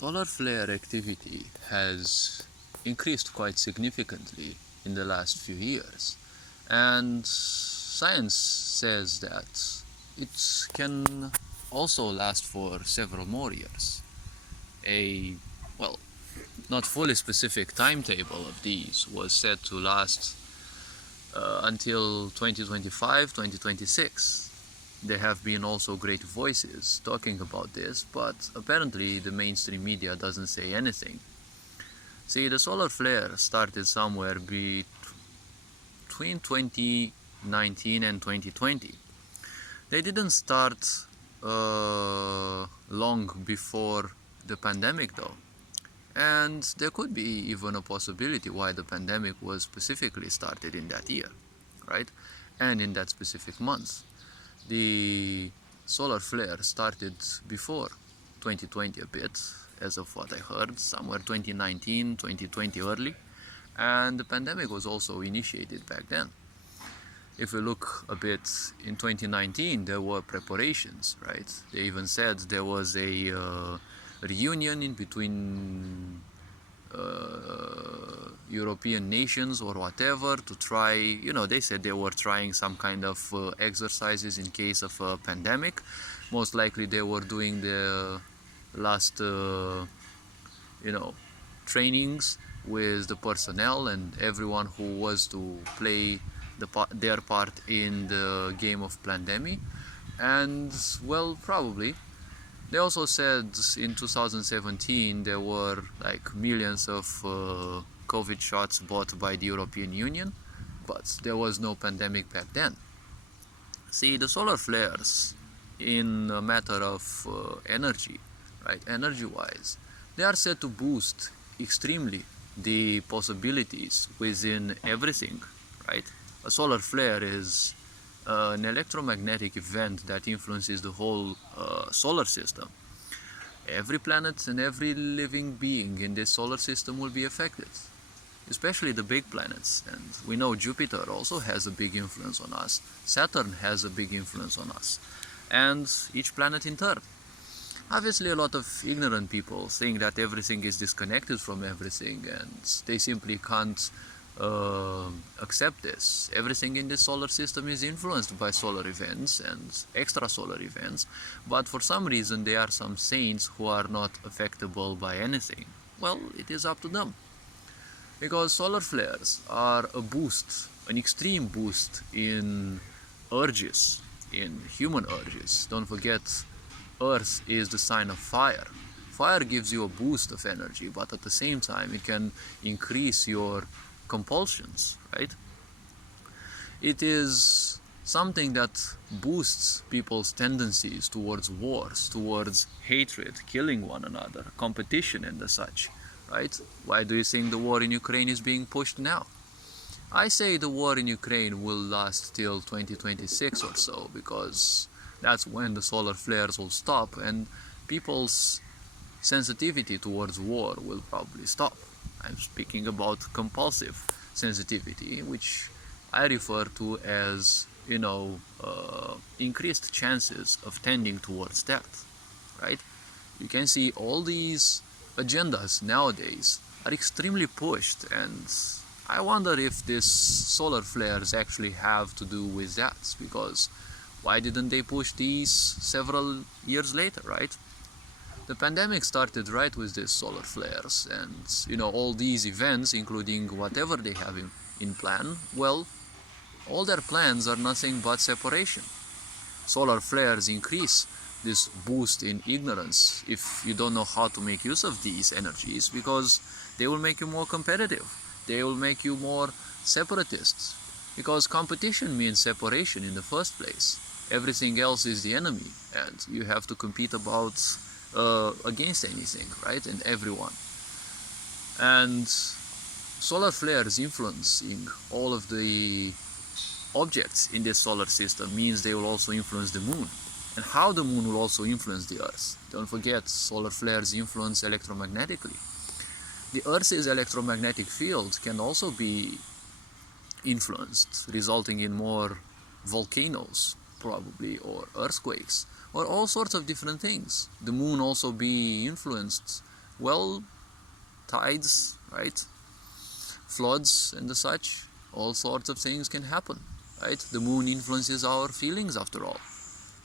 Solar flare activity has increased quite significantly in the last few years, and science says that it can also last for several more years. A, well, not fully specific timetable of these was said to last until 2025, 2026. There have been also great voices talking about this, but apparently the mainstream media doesn't say anything. See, the solar flare started somewhere between 2019 and 2020. They didn't start long before the pandemic though. And there could be even a possibility why the pandemic was specifically started in that year, right? And in that specific month. The solar flare started before 2020 a bit, as of what I heard, somewhere 2019, 2020 early, and the pandemic was also initiated back then. If we look a bit in 2019, there were preparations, right? They even said there was a reunion in between European nations or whatever to try, they said they were trying some kind of exercises in case of a pandemic. Most likely they were doing the last, trainings with the personnel and everyone who was to play their part in the game of pandemic. And, well, probably. They also said in 2017 there were like millions of COVID shots bought by the European Union, but there was no pandemic back then. See, the solar flares, in a matter of energy, right, energy-wise, they are said to boost extremely the possibilities within everything, right? A solar flare is an electromagnetic event that influences the whole solar system. Every planet and every living being in this solar system will be affected, especially the big planets. And we know Jupiter also has a big influence on us. Saturn has a big influence on us. And each planet in turn. Obviously, a lot of ignorant people think that everything is disconnected from everything and they simply can't accept this. Everything in this solar system is influenced by solar events and extrasolar events, but for some reason there are some saints who are not affectable by anything. Well, it is up to them. Because solar flares are a boost, an extreme boost in urges, in human urges. Don't forget, Earth is the sign of fire. Fire gives you a boost of energy, but at the same time it can increase your compulsions, right? It is something that boosts people's tendencies towards wars, towards hatred, killing one another, competition and the such, right? Why do you think the war in Ukraine is being pushed now? I say the war in Ukraine will last till 2026 or so, because that's when the solar flares will stop and people's sensitivity towards war will probably stop. I'm speaking about compulsive sensitivity, which I refer to as, increased chances of tending towards death, right? You can see all these agendas nowadays are extremely pushed, and I wonder if these solar flares actually have to do with that, because why didn't they push these several years later, right? The pandemic started right with these solar flares, and all these events, including whatever they have in plan, well, all their plans are nothing but separation. Solar flares increase this boost in ignorance if you don't know how to make use of these energies, because they will make you more competitive. They will make you more separatists, because competition means separation in the first place. Everything else is the enemy, and you have to compete against anything, right, and everyone. And solar flares influencing all of the objects in this solar system means they will also influence the moon, and how the moon will also influence the Earth. Don't forget, solar flares influence electromagnetically. The Earth's electromagnetic field can also be influenced, resulting in more volcanoes, probably, or earthquakes, or all sorts of different things. The moon also be influenced well, tides, right? Floods and the such, all sorts of things can happen, right? The moon influences our feelings after all.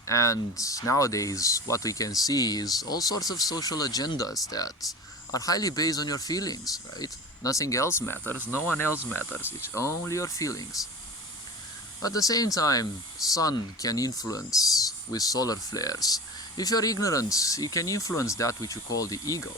And nowadays, what we can see is all sorts of social agendas that are highly based on your feelings, right? Nothing else matters, no one else matters, it's only your feelings. At the same time, sun can influence with solar flares. If you're ignorant, you can influence that which you call the ego.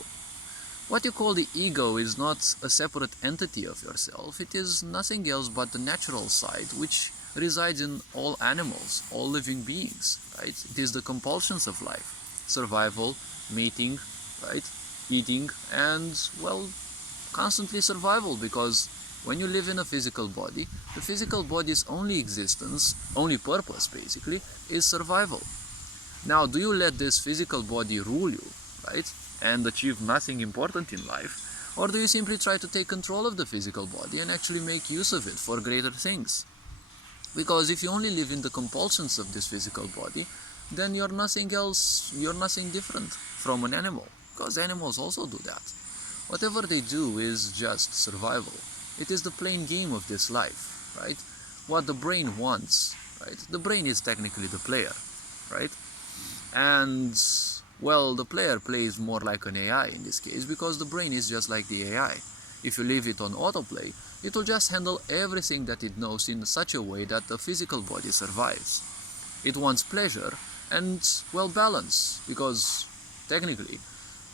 What you call the ego is not a separate entity of yourself, it is nothing else but the natural side which resides in all animals, all living beings, right? It is the compulsions of life, survival, mating, right? Eating, and, well, constantly survival, because when you live in a physical body, the physical body's only existence, only purpose basically, is survival. Now, do you let this physical body rule you, right, and achieve nothing important in life, or do you simply try to take control of the physical body and actually make use of it for greater things? Because if you only live in the compulsions of this physical body, then you're nothing else, you're nothing different from an animal, because animals also do that. Whatever they do is just survival. It is the plain game of this life, right? What the brain wants, right? The brain is technically the player, right? And, well, the player plays more like an AI in this case, because the brain is just like the AI. If you leave it on autoplay, it will just handle everything that it knows in such a way that the physical body survives. It wants pleasure and, well, balance, because technically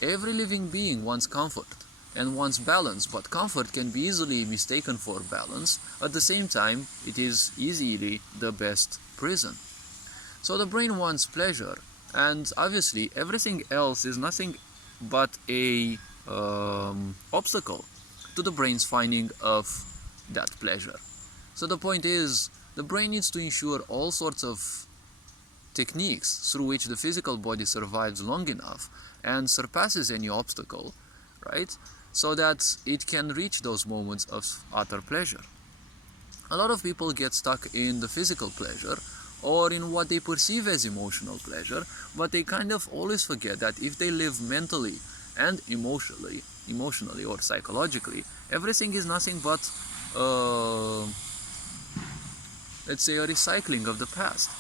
every living being wants comfort and wants balance, but comfort can be easily mistaken for balance. At the same time, it is easily the best prison. So the brain wants pleasure, and obviously everything else is nothing but a obstacle to the brain's finding of that pleasure. So the point is, the brain needs to ensure all sorts of techniques through which the physical body survives long enough and surpasses any obstacle, right, so that it can reach those moments of utter pleasure. A lot of people get stuck in the physical pleasure or in what they perceive as emotional pleasure, but they kind of always forget that if they live mentally and emotionally or psychologically, everything is nothing but, let's say, a recycling of the past.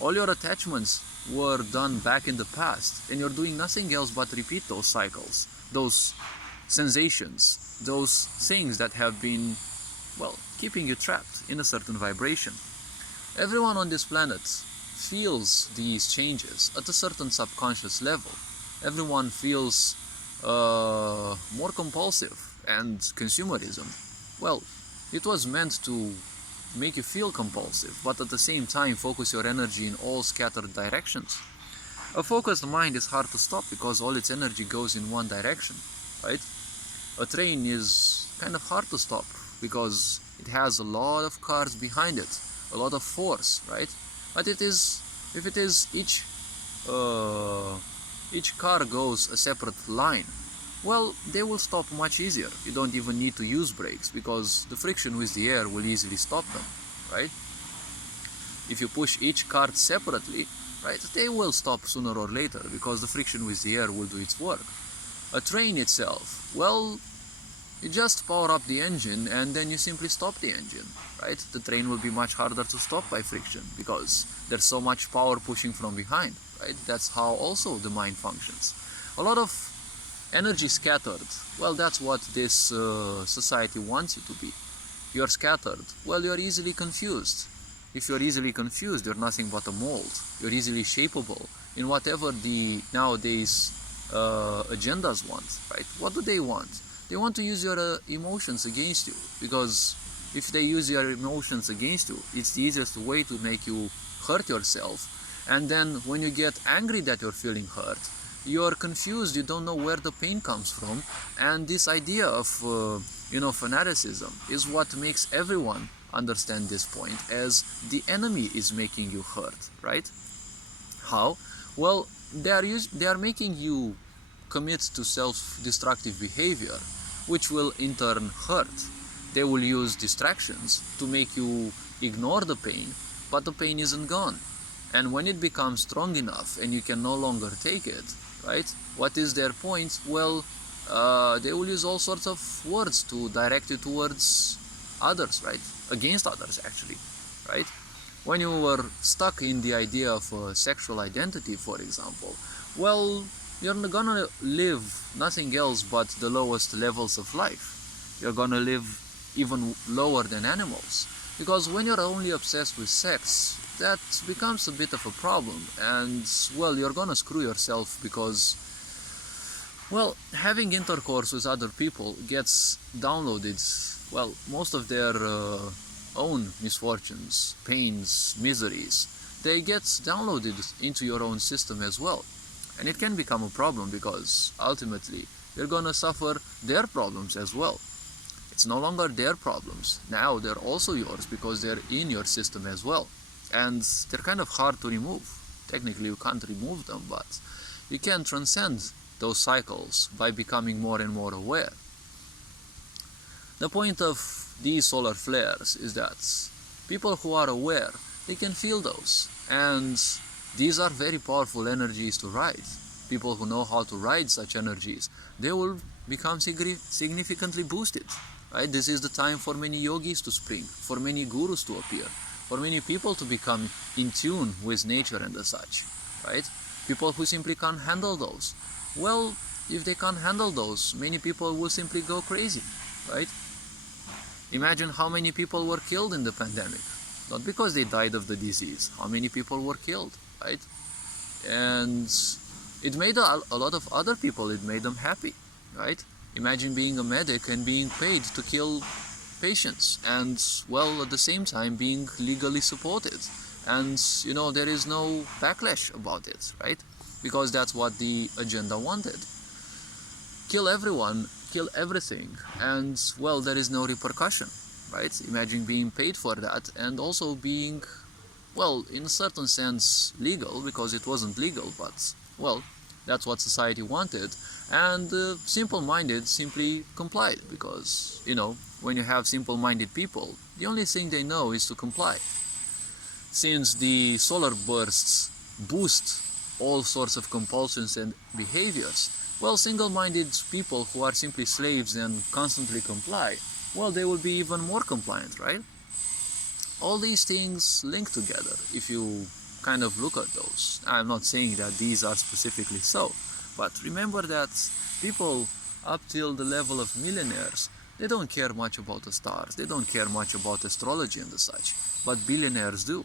All your attachments were done back in the past, and you're doing nothing else but repeat those cycles, those sensations, those things that have been, well, keeping you trapped in a certain vibration. Everyone on this planet feels these changes at a certain subconscious level. Everyone feels more compulsive and consumerism. Well, it was meant to make you feel compulsive, but at the same time focus your energy in all scattered directions. A focused mind is hard to stop because all its energy goes in one direction, right? A train is kind of hard to stop because it has a lot of cars behind it, a lot of force, right? But if it is each car goes a separate line, well, they will stop much easier. You don't even need to use brakes because the friction with the air will easily stop them, right? If you push each car separately, right, they will stop sooner or later because the friction with the air will do its work. A train itself, well, you just power up the engine and then you simply stop the engine, right? The train will be much harder to stop by friction because there's so much power pushing from behind, right? That's how also the mind functions. A lot of energy scattered, well, that's what this society wants you to be. You're scattered, well, you're easily confused. If you're easily confused, you're nothing but a mold. You're easily shapeable in whatever the nowadays agendas want, right? What do they want? They want to use your emotions against you, because if they use your emotions against you, it's the easiest way to make you hurt yourself. And then when you get angry that you're feeling hurt, you're confused, you don't know where the pain comes from, and this idea of fanaticism is what makes everyone understand this point as the enemy is making you hurt, right? How? Well, they are making you commit to self-destructive behavior, which will in turn hurt. They will use distractions to make you ignore the pain, but the pain isn't gone. And when it becomes strong enough and you can no longer take it, right? What is their point? Well, they will use all sorts of words to direct you towards others, right? Against others, actually, right? When you were stuck in the idea of sexual identity, for example, well, you're gonna live nothing else but the lowest levels of life. You're gonna live even lower than animals. Because when you're only obsessed with sex, that becomes a bit of a problem. And, well, you're gonna screw yourself because, well, having intercourse with other people gets downloaded, well, most of their own misfortunes, pains, miseries, they get downloaded into your own system as well. And it can become a problem because ultimately you're gonna suffer their problems as well. It's no longer their problems. Now they're also yours because they're in your system as well. And they're kind of hard to remove. Technically you can't remove them, but you can transcend those cycles by becoming more and more aware. The point of these solar flares is that people who are aware, they can feel those. And these are very powerful energies to ride. People who know how to ride such energies, they will become significantly boosted. Right? This is the time for many yogis to spring, for many gurus to appear, for many people to become in tune with nature and the such. Right? People who simply can't handle those. Well, if they can't handle those, many people will simply go crazy. Right? Imagine how many people were killed in the pandemic. Not because they died of the disease. How many people were killed, right? And it made a lot of other people, it made them happy, right? Imagine being a medic and being paid to kill patients and, well, at the same time being legally supported. And, you know, there is no backlash about it, right? Because that's what the agenda wanted. Kill everyone, kill everything, and, well, there is no repercussion, right? Imagine being paid for that and also being, well, in a certain sense legal, because it wasn't legal, but, well, that's what society wanted. And simple-minded simply complied because, you know, when you have simple-minded people, the only thing they know is to comply. Since the solar bursts boost all sorts of compulsions and behaviors, well, single-minded people who are simply slaves and constantly comply, well, they will be even more compliant, right? All these things link together if you kind of look at those. I'm not saying that these are specifically so, but remember that people up till the level of millionaires, they don't care much about the stars, they don't care much about astrology and the such, but billionaires do.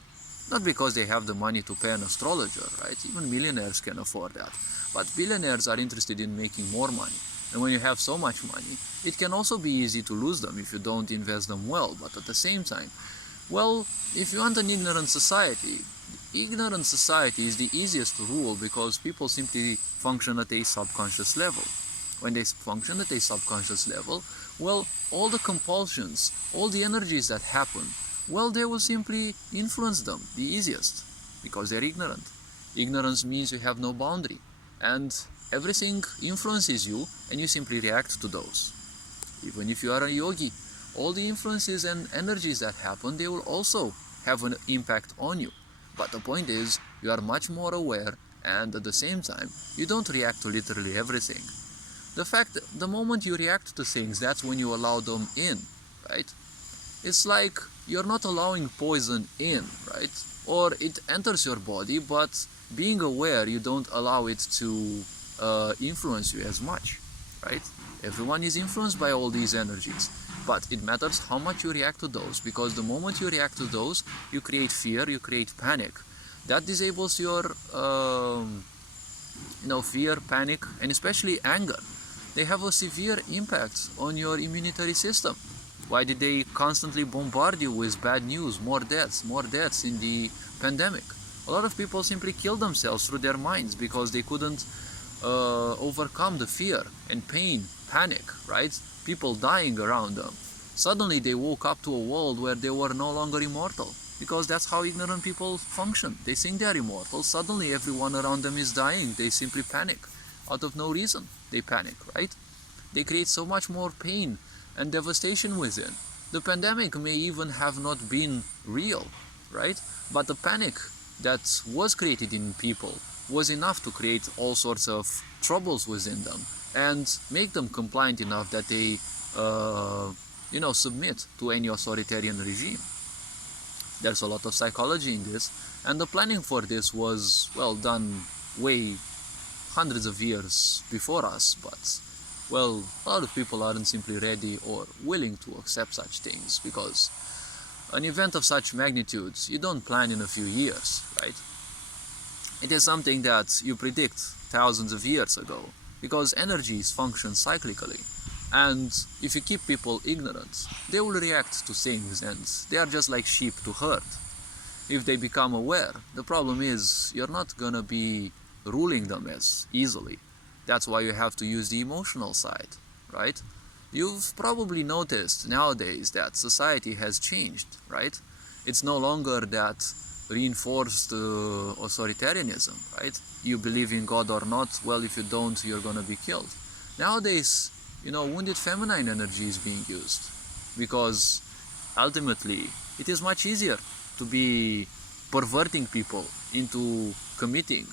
Not because they have the money to pay an astrologer, right? Even millionaires can afford that. But billionaires are interested in making more money. And when you have so much money, it can also be easy to lose them if you don't invest them well. But at the same time, well, if you want an ignorant society is the easiest to rule because people simply function at a subconscious level. When they function at a subconscious level, well, all the compulsions, all the energies that happen, well, they will simply influence them the easiest because they're ignorant. Ignorance means you have no boundary and everything influences you and you simply react to those. Even if you are a yogi, all the influences and energies that happen, they will also have an impact on you. But the point is, you are much more aware and at the same time, you don't react to literally everything. The fact that the moment you react to things, that's when you allow them in, right? It's like you're not allowing poison in, right? Or it enters your body, but being aware, you don't allow it to influence you as much, right? Everyone is influenced by all these energies, but it matters how much you react to those, because the moment you react to those, you create fear, you create panic. That disables your, fear, panic, and especially anger. They have a severe impact on your immunity system. Why did they constantly bombard you with bad news, more deaths in the pandemic? A lot of people simply killed themselves through their minds because they couldn't overcome the fear and pain, panic, right? People dying around them. Suddenly they woke up to a world where they were no longer immortal, because that's how ignorant people function. They think they are immortal, suddenly everyone around them is dying, they simply panic. Out of no reason, they panic, right? They create so much more pain and devastation within. The pandemic may even have not been real, right? But the panic that was created in people was enough to create all sorts of troubles within them and make them compliant enough that they submit to any authoritarian regime. There's a lot of psychology in this, and the planning for this was, well, done way hundreds of years before us, but, well, a lot of people aren't simply ready or willing to accept such things, because an event of such magnitudes you don't plan in a few years, right? It is something that you predict thousands of years ago, because energies function cyclically. And if you keep people ignorant, they will react to things, and they are just like sheep to herd. If they become aware, the problem is you're not gonna be ruling them as easily. That's why you have to use the emotional side, right? You've probably noticed nowadays that society has changed, right? It's no longer that reinforced authoritarianism, right? You believe in God or not, well, if you don't, you're gonna be killed. Nowadays, wounded feminine energy is being used, because ultimately it is much easier to be perverting people into committing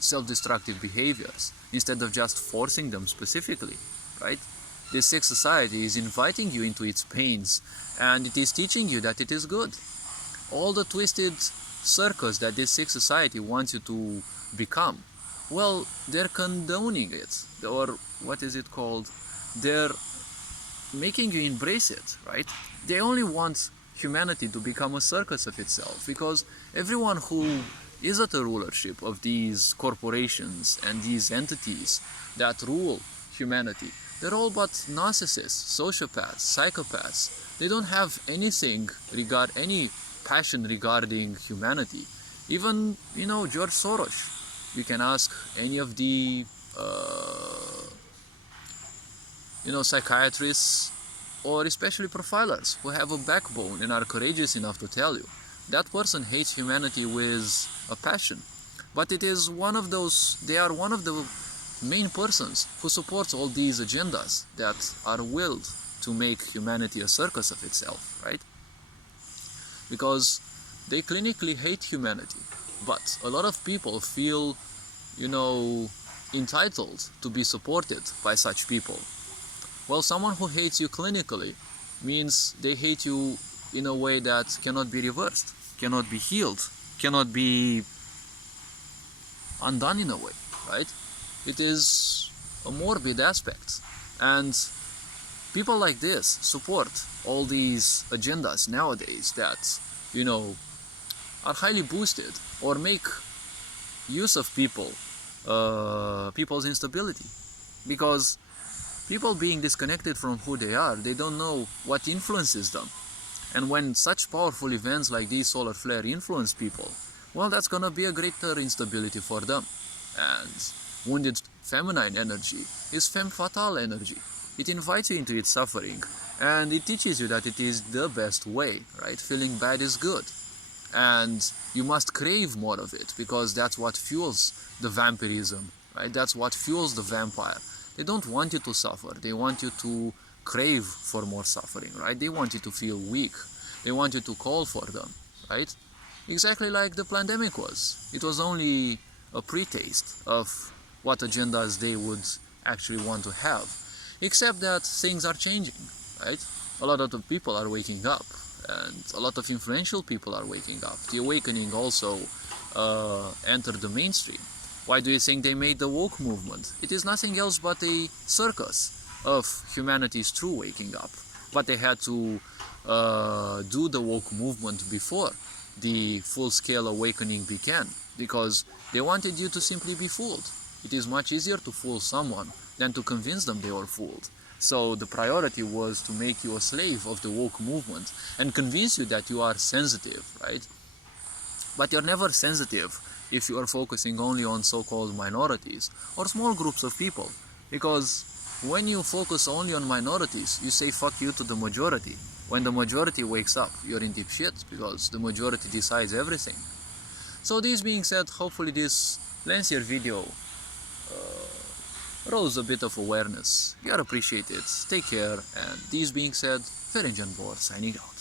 self-destructive behaviors instead of just forcing them specifically, right? This sick society is inviting you into its pains, and it is teaching you that it is good. All the twisted circus that this sick society wants you to become, well, they're condoning it, or what is it called? They're making you embrace it, right? They only want humanity to become a circus of itself, because everyone who is at the rulership of these corporations and these entities that rule humanity, they're all but narcissists, sociopaths, psychopaths. They don't have any passion regarding humanity. Even, George Soros. You can ask any of the psychiatrists, or especially profilers who have a backbone and are courageous enough to tell you that person hates humanity with a passion. But they are one of the main persons who supports all these agendas that are willed to make humanity a circus of itself, right? Because they clinically hate humanity. But a lot of people feel, entitled to be supported by such people. Well, someone who hates you clinically means they hate you in a way that cannot be reversed, cannot be healed, cannot be undone in a way, right? It is a morbid aspect. And people like this support all these agendas nowadays that, are highly boosted or make use of people's instability, because people being disconnected from who they are, they don't know what influences them. And when such powerful events like these solar flare influence people, well, that's gonna be a greater instability for them. And wounded feminine energy is femme fatale energy. It invites you into its suffering, and it teaches you that it is the best way, right? Feeling bad is good. And you must crave more of it, because that's what fuels the vampirism, right? That's what fuels the vampire. They don't want you to suffer. They want you to crave for more suffering, right? They want you to feel weak. They want you to call for them, right? Exactly like the pandemic was. It was only a pre-taste of what agendas they would actually want to have. Except that things are changing, right? A lot of the people are waking up, and a lot of influential people are waking up. The awakening also entered the mainstream. Why do you think they made the woke movement? It is nothing else but a circus of humanity's true waking up. But they had to do the woke movement before the full-scale awakening began, because they wanted you to simply be fooled. It is much easier to fool someone than to convince them they were fooled. So the priority was to make you a slave of the woke movement and convince you that you are sensitive, right? But you're never sensitive if you are focusing only on so-called minorities or small groups of people. Because when you focus only on minorities, you say fuck you to the majority. When the majority wakes up, you're in deep shit, because the majority decides everything. So this being said, hopefully this lengthier video rose a bit of awareness. You are appreciated. Take care. And this being said, Ferenc Janbor signing out.